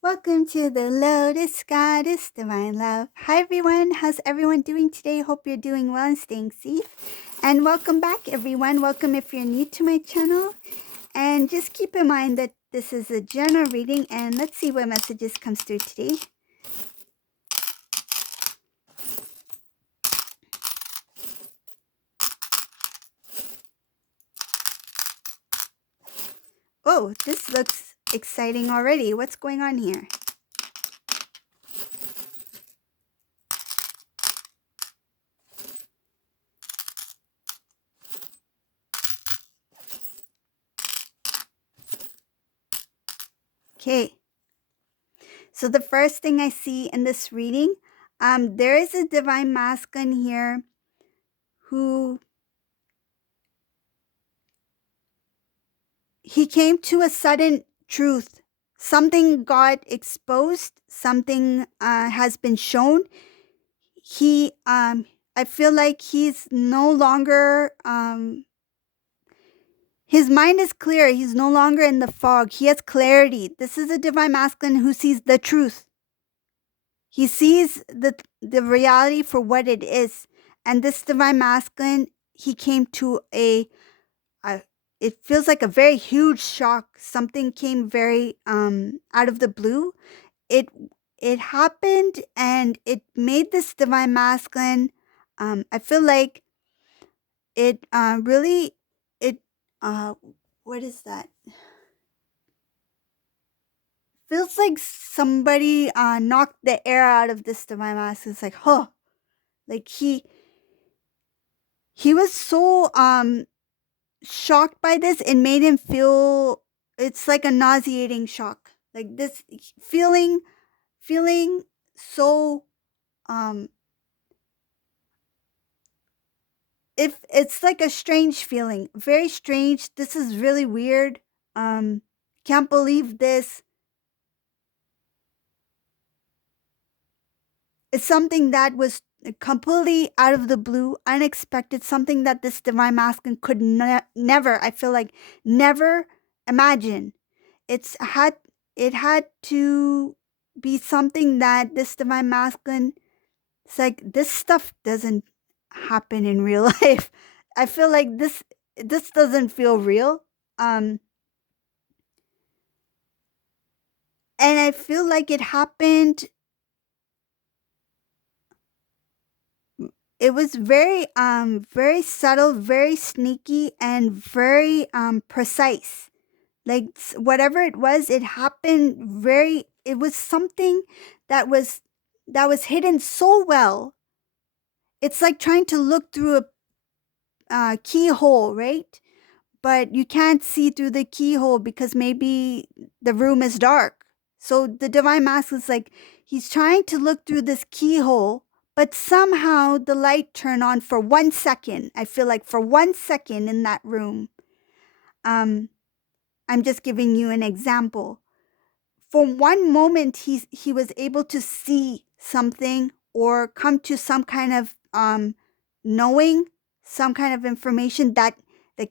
Welcome to the Lotus Goddess Divine Love. Hi everyone, how's everyone doing today? Hope you're doing well and staying safe. And welcome back everyone. Welcome if you're new to my channel. And just keep in mind that this is a general reading and let's see what messages comes through today. Oh, this looks exciting already. What's going on here? Okay. So the first thing I see in this reading, there is a divine masculine here who he came to a sudden truth. Something got exposed, something has been shown. I feel like he's no longer, his mind is clear. He's no longer in the fog. He has clarity. This is a divine masculine who sees the truth. He sees the reality for what it is. And this divine masculine, he came to a it feels like a very huge shock. Something came very out of the blue. It it happened and it made this divine masculine. I feel like it really it uh what is that? Feels like somebody knocked the air out of this divine masculine. It's like, huh. Like he was so shocked by this. It made him feel, it's like a nauseating shock. Like this feeling so if it's like a strange feeling, very strange. This is really weird. Can't believe this. It's something that was completely out of the blue, unexpected, something that this divine masculine could never, I feel like, never imagine. It's had it had to be something that this divine masculine, it's like this stuff doesn't happen in real life. I feel like this doesn't feel real. Um and I feel like it happened, it was very subtle, very sneaky and very precise. Like whatever it was, it happened very, it was something that was hidden so well. It's like trying to look through a keyhole, right? But you can't see through the keyhole because maybe the room is dark. So the divine mask is like he's trying to look through this keyhole, but somehow the light turned on for 1 second. I feel like for 1 second in that room. Um, I'm just giving you an example. For one moment, he was able to see something or come to some kind of knowing, some kind of information that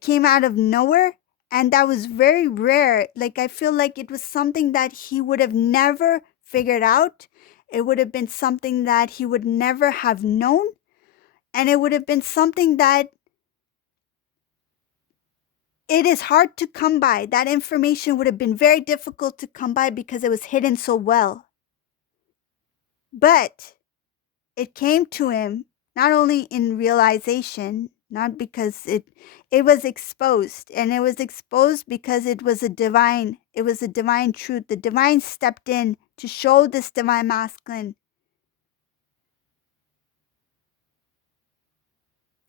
came out of nowhere, and that was very rare. Like I feel like it was something that he would have never figured out. It would have been something that he would never have known, and it would have been something that it is hard to come by. That information would have been very difficult to come by because it was hidden so well. But it came to him not only in realization, not because it was exposed, and it was exposed because it was a divine truth. The divine stepped in to show this divine masculine.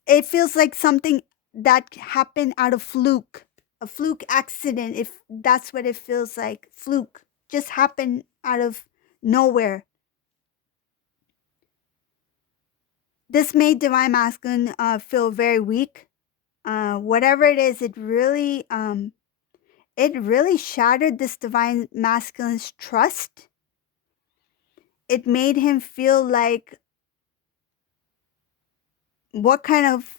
It feels like something that happened out of fluke, a fluke accident, if that's what it feels like. Fluke just happened out of nowhere. This made divine masculine feel very weak. Whatever it is, it really shattered this divine masculine's trust. It made him feel like what kind of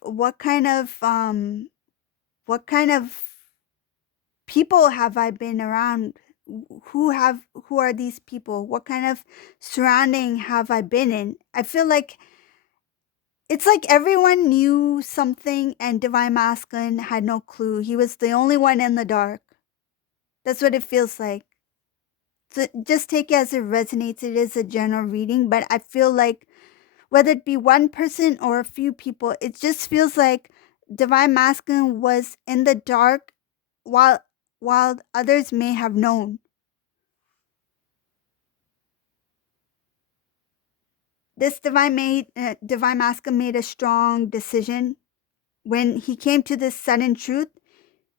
people have I been around who are these people? What kind of surrounding have I been in? I feel like it's like everyone knew something and Divine Masculine had no clue. He was the only one in the dark. That's what it feels like. So just take it as it resonates. It is a general reading, but I feel like whether it be one person or a few people, it just feels like Divine Masculine was in the dark while others may have known. This Divine Masculine made a strong decision when he came to this sudden truth.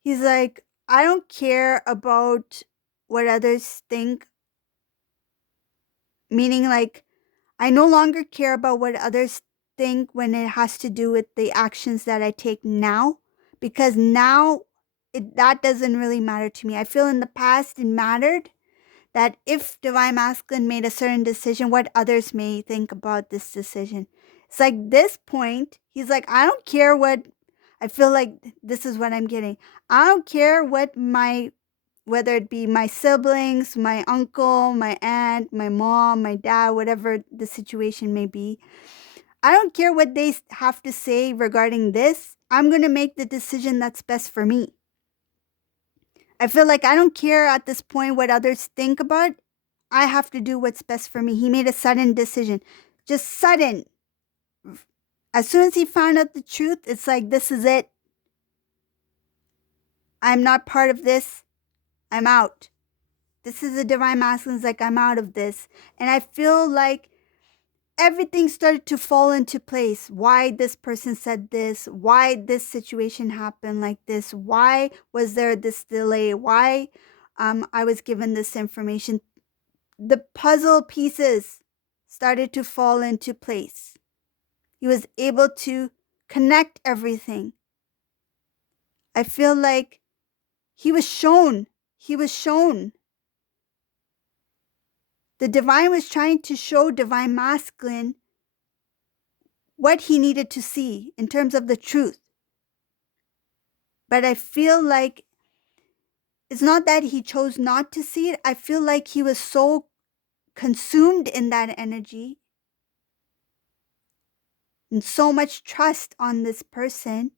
He's like, I don't care about what others think, meaning like I no longer care about what others think when it has to do with the actions that I take now, because now that doesn't really matter to me. I feel in the past it mattered that if Divine Masculine made a certain decision, what others may think about this decision. It's like this point, he's like, I don't care what I feel like this is what I'm getting. I don't care what whether it be my siblings, my uncle, my aunt, my mom, my dad, whatever the situation may be. I don't care what they have to say regarding this. I'm going to make the decision that's best for me. I feel like I don't care at this point what others think about. I have to do what's best for me. He made a sudden decision. Just sudden. As soon as he found out the truth, it's like, this is it. I'm not part of this. I'm out. This is a Divine Masculine. It's like, I'm out of this. And I feel like everything started to fall into place. Why this person said this, why this situation happened like this, why was there this delay, why I was given this information. The puzzle pieces started to fall into place. He was able to connect everything. I feel like he was shown. The divine was trying to show Divine Masculine what he needed to see in terms of the truth. But I feel like it's not that he chose not to see it. I feel like he was so consumed in that energy and so much trust on this person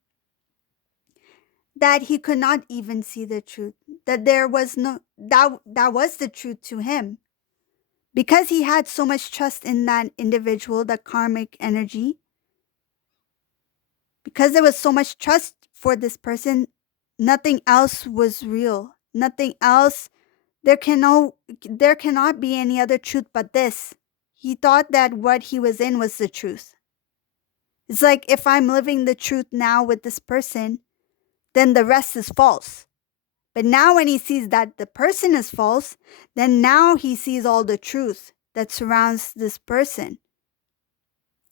that he could not even see the truth. That there was that was the truth to him. Because he had so much trust in that individual, the karmic energy, because there was so much trust for this person, nothing else was real. Nothing else. There cannot be any other truth but this. He thought that what he was in was the truth. It's like, if I'm living the truth now with this person, then the rest is false. But now when he sees that the person is false, then now he sees all the truth that surrounds this person.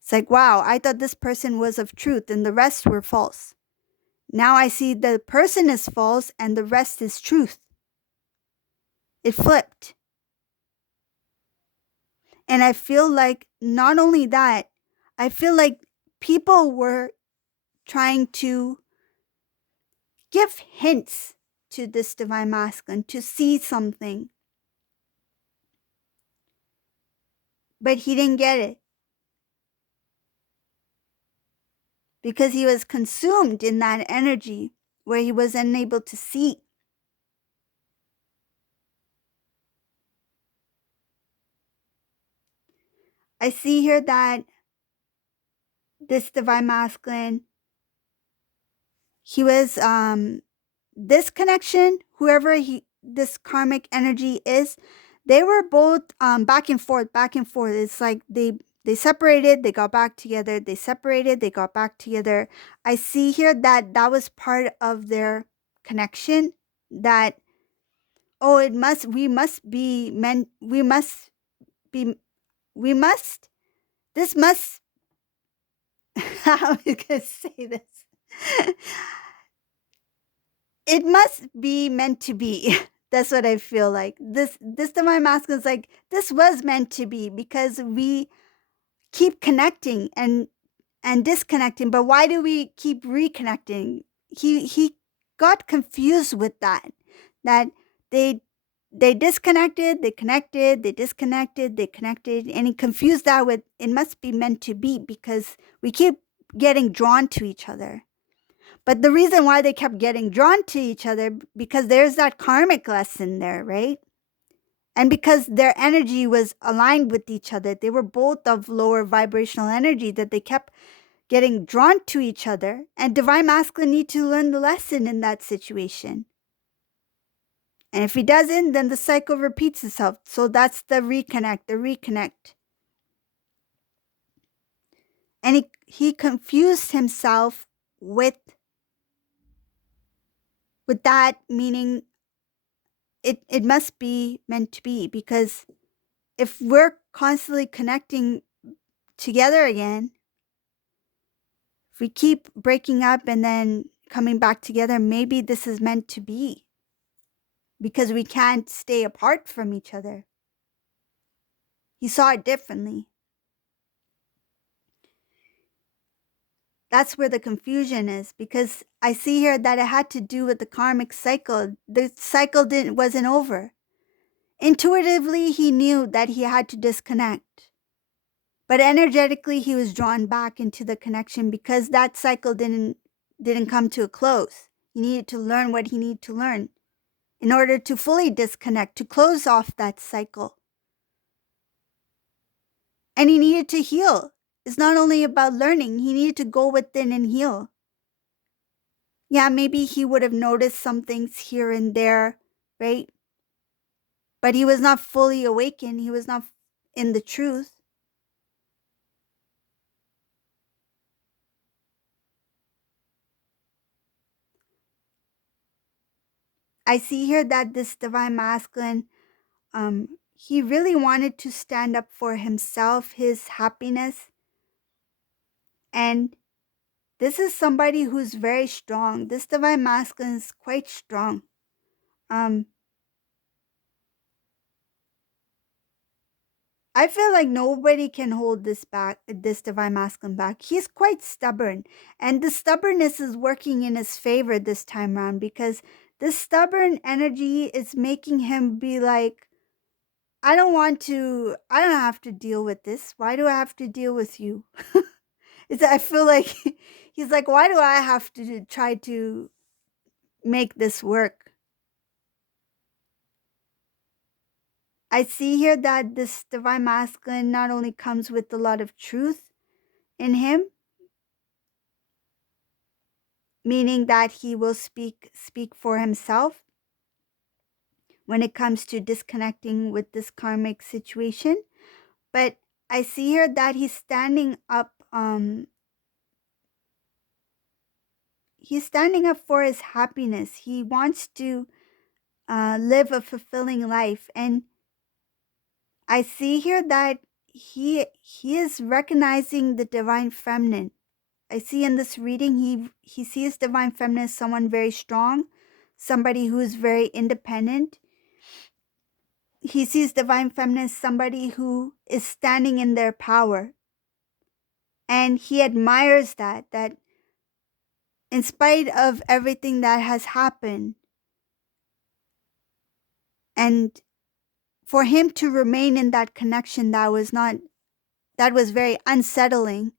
It's like, wow, I thought this person was of truth and the rest were false. Now I see the person is false and the rest is truth. It flipped. And I feel like not only that, I feel like people were trying to give hints to this Divine Masculine to see something. But he didn't get it. Because he was consumed in that energy where he was unable to see. I see here that this Divine Masculine, he was this connection, whoever this karmic energy is, they were both back and forth. It's like they separated, they got back together, they separated, they got back together. I see here that was part of their connection, that this must how am I gonna say this? It must be meant to be. That's what I feel like. This Divine Masculine is like, this was meant to be, because we keep connecting and disconnecting, but why do we keep reconnecting? He got confused with that they they disconnected, they connected, they disconnected, they connected, and he confused that with it must be meant to be because we keep getting drawn to each other. But the reason why they kept getting drawn to each other because there's that karmic lesson there, right? And because their energy was aligned with each other, they were both of lower vibrational energy that they kept getting drawn to each other. And divine masculine need to learn the lesson in that situation. And if he doesn't, then the cycle repeats itself. So that's the reconnect. And he confused himself with that, meaning it must be meant to be, because if we're constantly connecting together again, if we keep breaking up and then coming back together, maybe this is meant to be because we can't stay apart from each other. He saw it differently. That's where the confusion is, because I see here that it had to do with the karmic cycle. The cycle wasn't over. Intuitively, he knew that he had to disconnect. But energetically, he was drawn back into the connection because that cycle didn't come to a close. He needed to learn what he needed to learn in order to fully disconnect, to close off that cycle. And he needed to heal. It's not only about learning, he needed to go within and heal. Yeah, maybe he would have noticed some things here and there, right? But he was not fully awakened. He was not in the truth. I see here that this divine masculine, he really wanted to stand up for himself, his happiness. And this is somebody who's very strong. This divine masculine is quite strong. I feel like nobody can hold this divine masculine back. He's quite stubborn, and the stubbornness is working in his favor this time around because this stubborn energy is making him be like, I don't have to deal with this. Why do I have to deal with you? I feel like he's like, why do I have to try to make this work? I see here that this divine masculine not only comes with a lot of truth in him, meaning that he will speak for himself when it comes to disconnecting with this karmic situation. But I see here that he's standing up for his happiness. He wants to live a fulfilling life, and I see here that he is recognizing the divine feminine. I see in this reading he sees divine feminine as someone very strong, somebody who is very independent. He sees divine feminine as somebody who is standing in their power. And he admires that in spite of everything that has happened, and for him to remain in that connection that was very unsettling,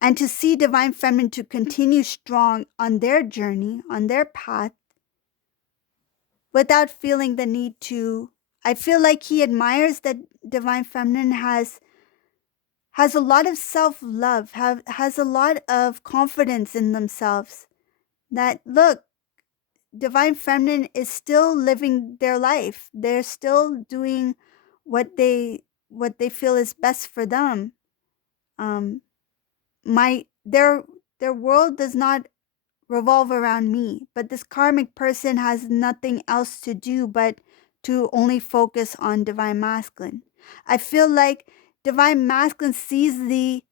and to see divine feminine to continue strong on their journey, on their path, without feeling the need to. I feel like he admires that divine feminine has a lot of self-love, has a lot of confidence in themselves. That look, divine feminine is still living their life. They're still doing what they feel is best for them. Their world does not revolve around me, but this karmic person has nothing else to do but to only focus on divine masculine. I feel like divine masculine sees the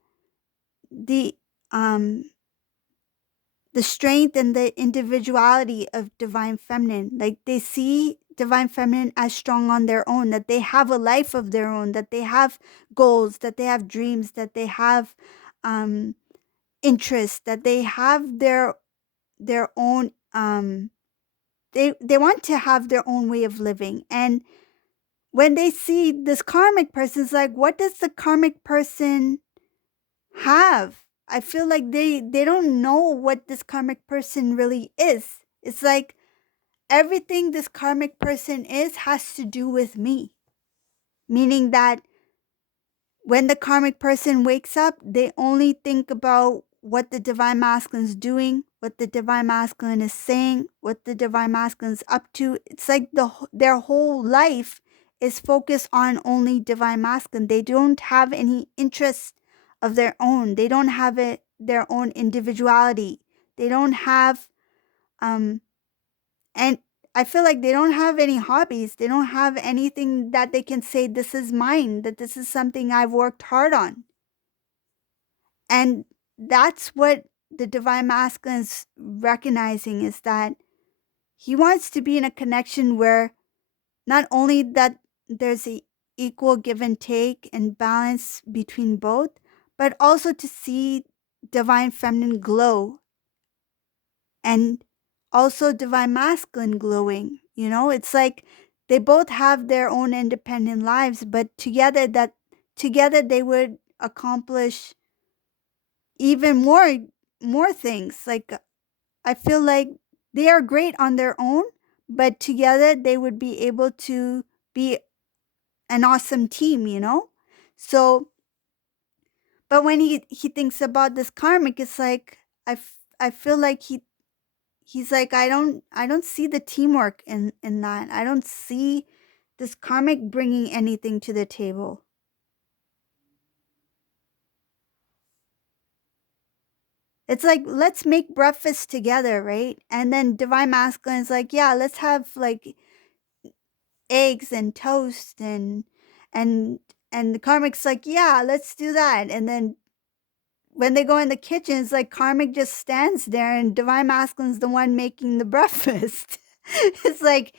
strength and the individuality of divine feminine. Like they see divine feminine as strong on their own, that they have a life of their own, that they have goals, that they have dreams, that they have interests, that they have their own they want to have their own way of living. And when they see this karmic person, it's like, what does the karmic person have? I feel like they don't know what this karmic person really is. It's like everything this karmic person is has to do with me. Meaning that when the karmic person wakes up, they only think about what the divine masculine is doing, what the divine masculine is saying, what the divine masculine is up to. It's like their whole life is focused on only divine masculine. They don't have any interest of their own. They don't have their own individuality. They don't have um and I feel like they don't have any hobbies. They don't have anything that they can say, this is mine, that this is something I've worked hard on. And that's what the divine masculine is recognizing, is that he wants to be in a connection where not only that there's a equal give and take and balance between both, but also to see divine feminine glow and also divine masculine glowing. It's like they both have their own independent lives, but together they would accomplish even more things. Like, I feel like they are great on their own, but together they would be able to be an awesome team. So, but when he thinks about this karmic, it's like I feel like he's like, I don't see the teamwork in that. I don't see this karmic bringing anything to the table. It's like, let's make breakfast together, right? And then divine masculine is like, yeah, let's have like eggs and toast and and the karmic's like, yeah, let's do that. And then when they go in the kitchen, it's like karmic just stands there and divine masculine's the one making the breakfast. It's like,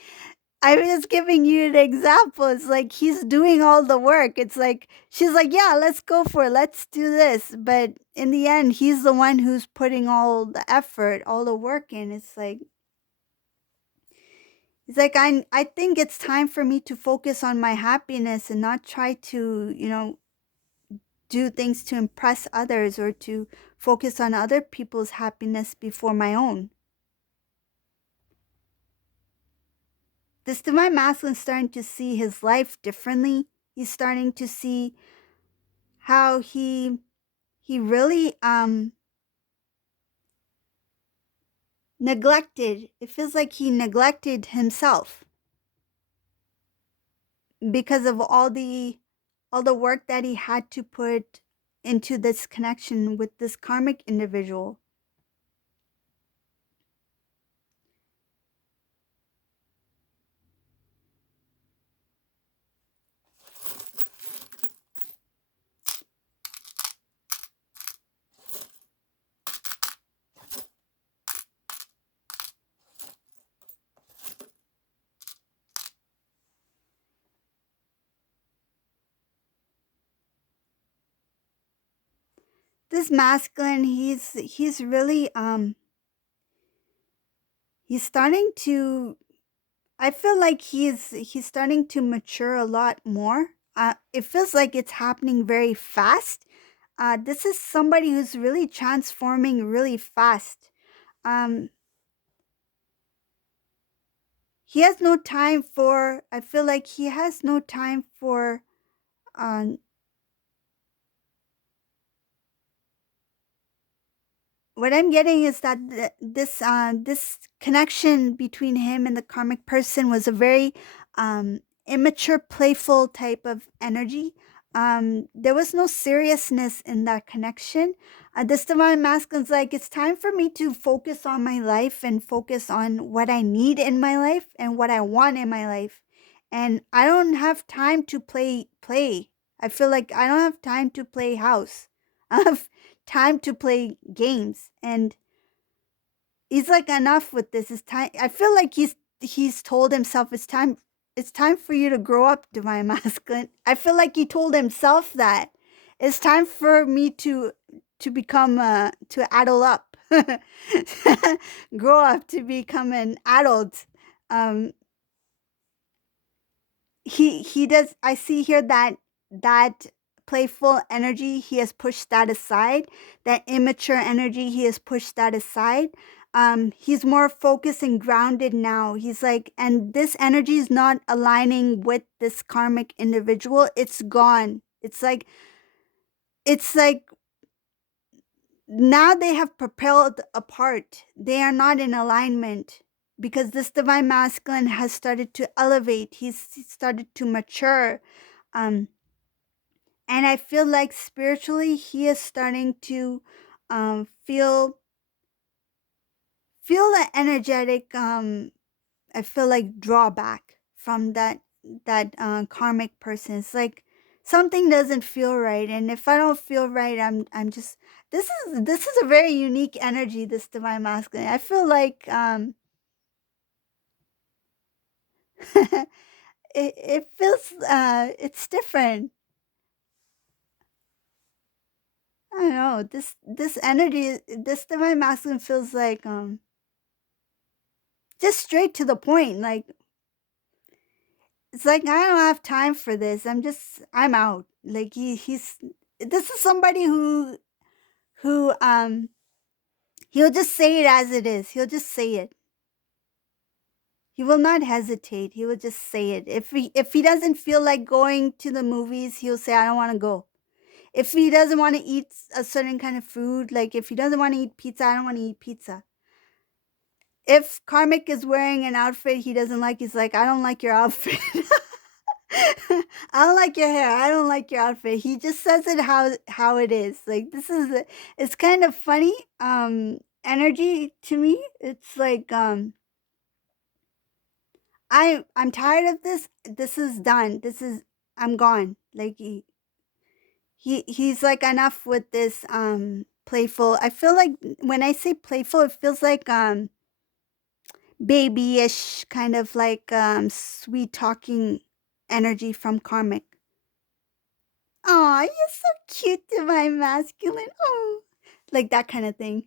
I'm just giving you an example. It's like he's doing all the work. It's like she's like, yeah, let's go for it. Let's do this. But in the end, he's the one who's putting all the effort, all the work in. It's like I think it's time for me to focus on my happiness and not try to, do things to impress others or to focus on other people's happiness before my own. This divine masculine is starting to see his life differently. He's starting to see how he really neglected. It feels like he neglected himself because of all the work that he had to put into this connection with this karmic individual. This masculine, he's really he's starting to, I feel like he's starting to mature a lot more. It feels like it's happening very fast. This is somebody who's really transforming really fast. Um, he has no time for. I feel like he has no time for. Um, what I'm getting is that this connection between him and the karmic person was a very immature, playful type of energy. There was no seriousness in that connection. This divine masculine's like, it's time for me to focus on my life and focus on what I need in my life and what I want in my life. And I don't have time to play. I feel like I don't have time to play house. I have time to play games. And he's like, enough with this. It's time. I feel like he's told himself, it's time for you to grow up, divine masculine. I feel like he told himself that it's time for me to become to adult up. Grow up to become an adult. um he does. I see here that that playful energy, he has pushed that aside. That immature energy, he has pushed that aside. He's more focused and grounded now. He's like, and this energy is not aligning with this karmic individual. It's gone. It's like now they have propelled apart. They are not in alignment because this divine masculine has started to elevate. He's started to mature. Um, and I feel like spiritually he is starting to feel the energetic. I feel like drawback from that karmic person. It's like something doesn't feel right, and if I don't feel right, I'm just this is a very unique energy. This divine masculine. I feel like it feels it's different. I don't know. This energy, this divine masculine feels like just straight to the point. Like it's like I don't have time for this. I'm out. Like he's this is somebody who he'll just say it as it is. He'll just say it. He will not hesitate. He will just say it. If he doesn't feel like going to the movies, he'll say I don't want to go. If he doesn't want to eat a certain kind of food, like if he doesn't want to eat pizza, I don't want to eat pizza. If Karmic is wearing an outfit he doesn't like, he's like, I don't like your outfit. I don't like your hair. I don't like your outfit. He just says it how it is. Like it's kind of funny energy to me. It's like I'm tired of this. This is done. This is I'm gone. Like he's like enough with this playful. I feel like when I say playful it feels like babyish kind of like sweet talking energy from Karmic. Aw, you're so cute, divine masculine. Oh, like that kind of thing.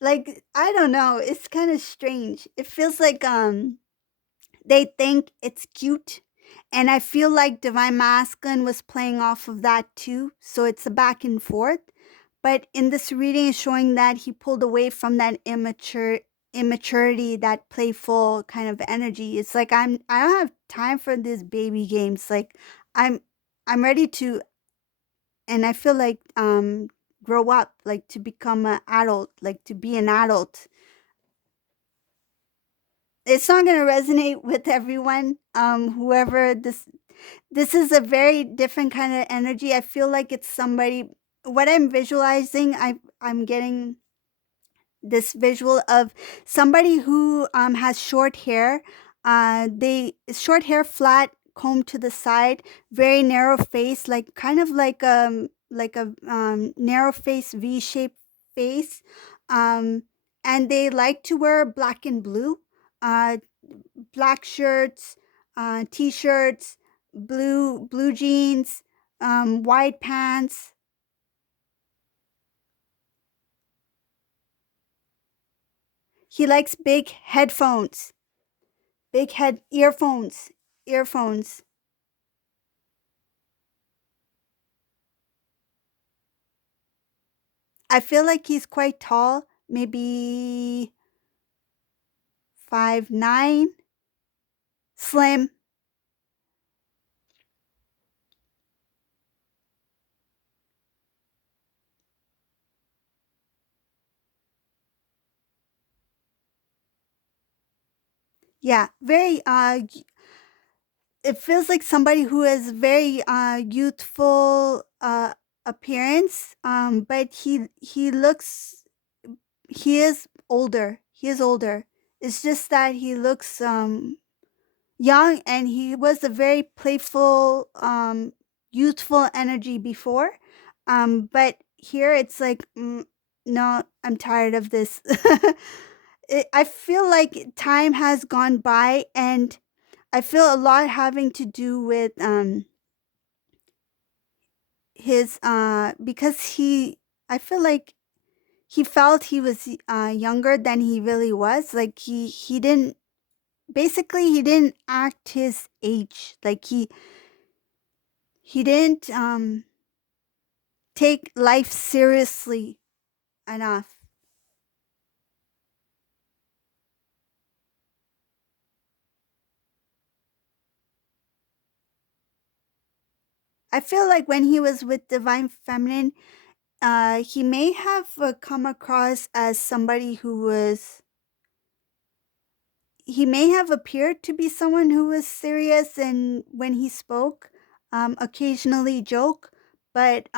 Like I don't know, it's kind of strange. It feels like they think it's cute, and I feel like divine masculine was playing off of that too. So it's a back and forth. But in this reading, is showing that he pulled away from that immaturity, that playful kind of energy. It's like I don't have time for these baby games. Like I'm I'm ready to, and I feel like grow up, like to become an adult, like to be an adult. It's not going to resonate with everyone. Whoever this is a very different kind of energy. I feel like it's somebody. What I'm visualizing, I'm getting this visual of somebody who has short hair. They short hair, flat comb to the side, very narrow face, like kind of like a narrow face, V-shaped face. Um, and they like to wear black and blue, uh, black shirts, t-shirts, blue jeans, white pants. He likes big headphones. Big head earphones. I feel like he's quite tall, maybe 5'9", slim. Yeah, very it feels like somebody who has very youthful appearance, but he is older. He is older. It's just that he looks young, and he was a very playful youthful energy before, but here it's like no, I'm tired of this. I feel like time has gone by, and I feel a lot having to do with his because he I feel like he felt he was younger than he really was. Like he didn't, basically he didn't act his age. Like he didn't take life seriously enough. I feel like when he was with Divine Feminine, he may have come across as somebody who was, he may have appeared to be someone who was serious and when he spoke, occasionally joke, but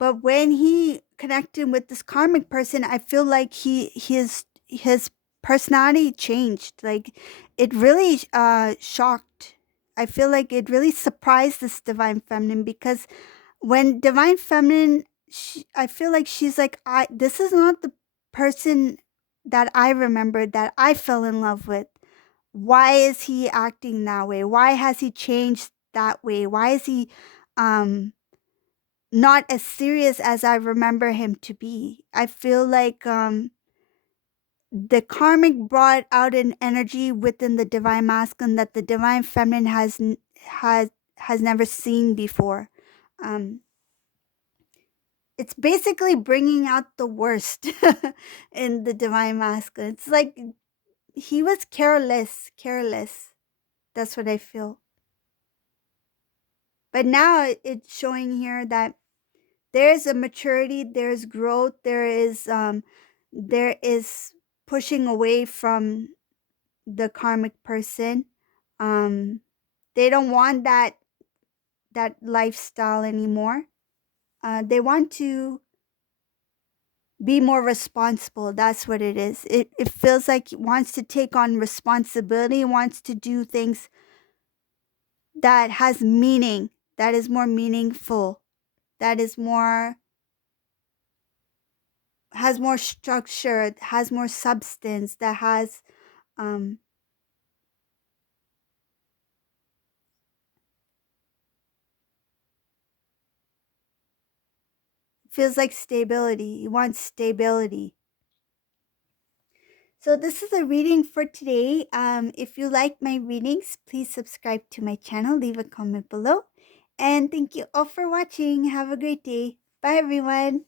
when he connected with this karmic person, I feel like his personality changed. Like it really shocked. I feel like it really surprised this Divine Feminine, because when Divine Feminine, I feel like she's like, I this is not the person that I remembered, that I fell in love with. Why is he acting that way? Why has he changed that way? Why is he um not as serious as I remember him to be? I feel like the karmic brought out an energy within the divine masculine that the divine feminine has never seen before. Um, it's basically bringing out the worst in the divine masculine. It's like he was careless, careless. That's what I feel. But now it's showing here that there's a maturity, there's growth, there is pushing away from the karmic person. Um, they don't want that lifestyle anymore. They want to be more responsible. That's what it is. It feels like it wants to take on responsibility, wants to do things that has meaning, that is more meaningful, that is more, has more structure, has more substance, that has um feels like stability. He wants stability. So this is a reading for today. If you like my readings, please subscribe to my channel, leave a comment below. And thank you all for watching. Have a great day. Bye everyone.